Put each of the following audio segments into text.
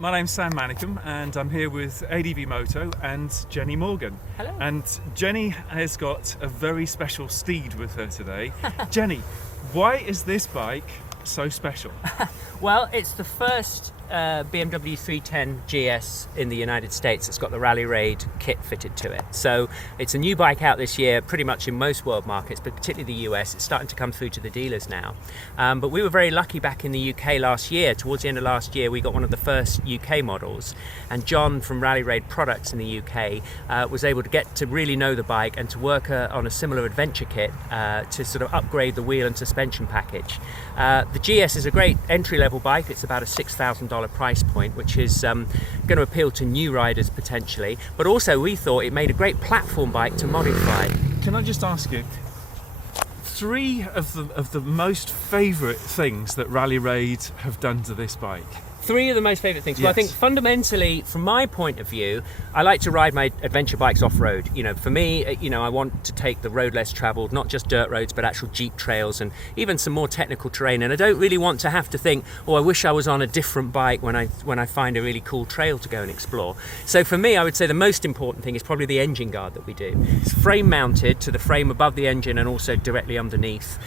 My name's Sam Manicom and I'm here with ADVMoto and Jenny Morgan. Hello. And Jenny has got a very special steed with her today. Jenny, why is this bike so special? Well, it's the first BMW 310 GS in the United States that's got the Rally Raid kit fitted to it. So it's a new bike out this year, pretty much in most world markets, but particularly the US. It's starting to come through to the dealers now. But we were very lucky back in the UK last year. Towards the end of last year, we got one of the first UK models. And John from Rally Raid Products in the UK was able to get to really know the bike and to work on a similar adventure kit to sort of upgrade the wheel and suspension package. The GS is a great entry-level bike. It's about a $6,000 price point, which is going to appeal to new riders potentially, but also we thought it made a great platform bike to modify. Can I just ask you, three of the most favourite things that Rally Raid have done to this bike? Three of the most favourite things. Yes. Well, I think fundamentally, from my point of view, I like to ride my adventure bikes off-road. You know, for me, I want to take the road less travelled, not just dirt roads, but actual jeep trails and even some more technical terrain. And I don't really want to have to think, oh, I wish I was on a different bike when I find a really cool trail to go and explore. So for me, I would say the most important thing is probably the engine guard that we do. It's frame mounted to the frame above the engine and also directly underneath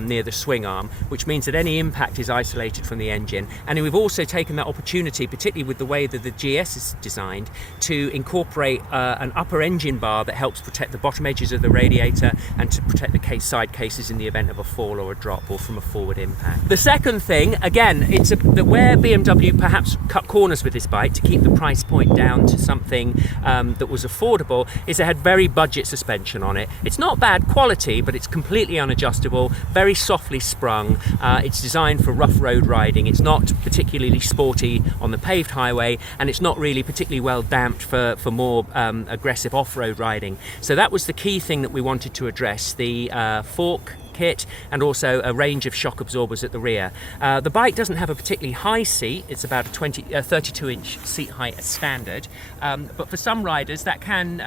near the swing arm, which means that any impact is isolated from the engine. And we've also taken that opportunity, particularly with the way that the GS is designed, to incorporate an upper engine bar that helps protect the bottom edges of the radiator and to protect the side cases in the event of a fall or a drop or from a forward impact. The second thing, again, it's where BMW perhaps cut corners with this bike to keep the price point down to something that was affordable, is it had very budget suspension on it. It's not bad quality, but it's completely unadjustable, very softly sprung. It's designed for rough road riding. It's not particularly sporty on the paved highway, and it's not really particularly well damped for more aggressive off-road riding. So that was the key thing that we wanted to address, the fork kit and also a range of shock absorbers at the rear. The bike doesn't have a particularly high seat. It's about a 32-inch seat height as standard, but for some riders that can,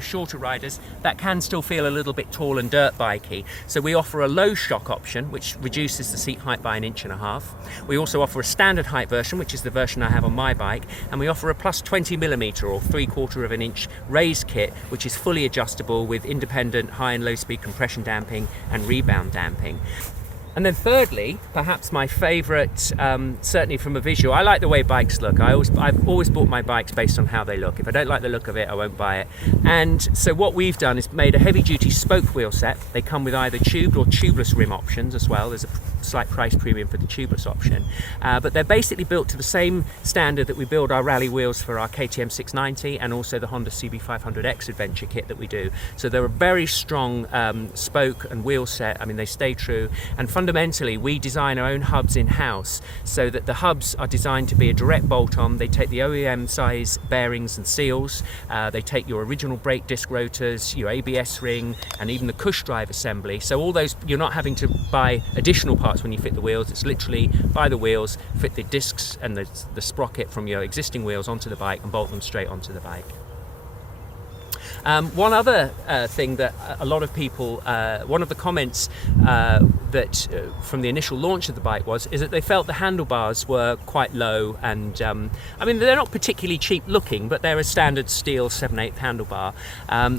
shorter riders, that can still feel a little bit tall and dirt bikey. So we offer a low shock option, which reduces the seat height by 1.5 inches. We also offer a standard height version, which is the version I have on my bike, and we offer a plus 20mm or 3/4 inch raised kit, which is fully adjustable with independent high and low speed compression damping and rebound damping. And then thirdly, perhaps my favourite, certainly from a visual, I like the way bikes look. I've always bought my bikes based on how they look. If I don't like the look of it, I won't buy it. And so what we've done is made a heavy-duty spoke wheel set. They come with either tubed or tubeless rim options as well. There's a slight price premium for the tubeless option. But they're basically built to the same standard that we build our rally wheels for our KTM 690 and also the Honda CB500X adventure kit that we do. So they're a very strong spoke and wheel set. I mean, they stay true. And fundamentally, we design our own hubs in-house so that the hubs are designed to be a direct bolt-on. They take the OEM size bearings and seals. They take your original brake disc rotors, your ABS ring, and even the cush drive assembly. So all those, you're not having to buy additional parts when you fit the wheels. It's literally buy the wheels, fit the discs and the sprocket from your existing wheels onto the bike and bolt them straight onto the bike. One other thing that a lot of people, one of the comments that from the initial launch of the bike is that they felt the handlebars were quite low, and I mean, they're not particularly cheap looking, but they're a standard steel 7/8 handlebar.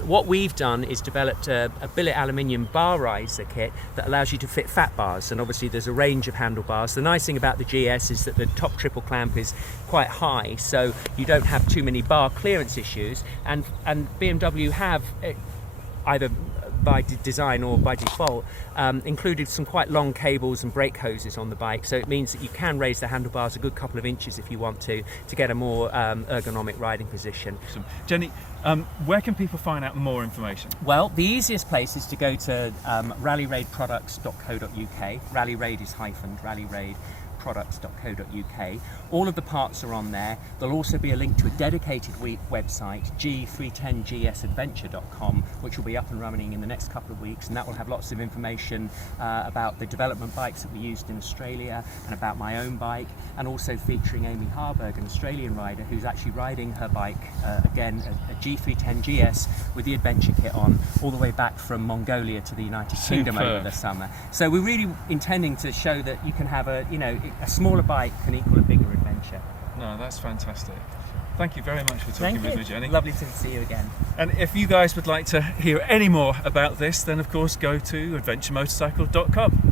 What we've done is developed a billet aluminium bar riser kit that allows you to fit fat bars, and obviously there's a range of handlebars. The nice thing about the GS is that the top triple clamp is quite high, so you don't have too many bar clearance issues, and BMW have either by design or by default included some quite long cables and brake hoses on the bike, so it means that you can raise the handlebars a good couple of inches if you want to get a more ergonomic riding position. Awesome. Jenny, where can people find out more information? Well, the easiest place is to go to rallyraidproducts.co.uk. Rally Raid is hyphened, Rally Raid products.co.uk. All of the parts are on there. There'll also be a link to a dedicated website, G310gsadventure.com, which will be up and running in the next couple of weeks, and that will have lots of information about the development bikes that we used in Australia and about my own bike, and also featuring Amy Harburg, an Australian rider who's actually riding her bike, again, a G310 GS with the adventure kit on, all the way back from Mongolia to the United Kingdom over the summer. So we're really intending to show that you can have a, a smaller bike can equal a bigger adventure. No, that's fantastic. Thank you very much for talking Thank with you. me, Jenny. Lovely to see you again. And if you guys would like to hear any more about this, then of course go to adventuremotorcycle.com.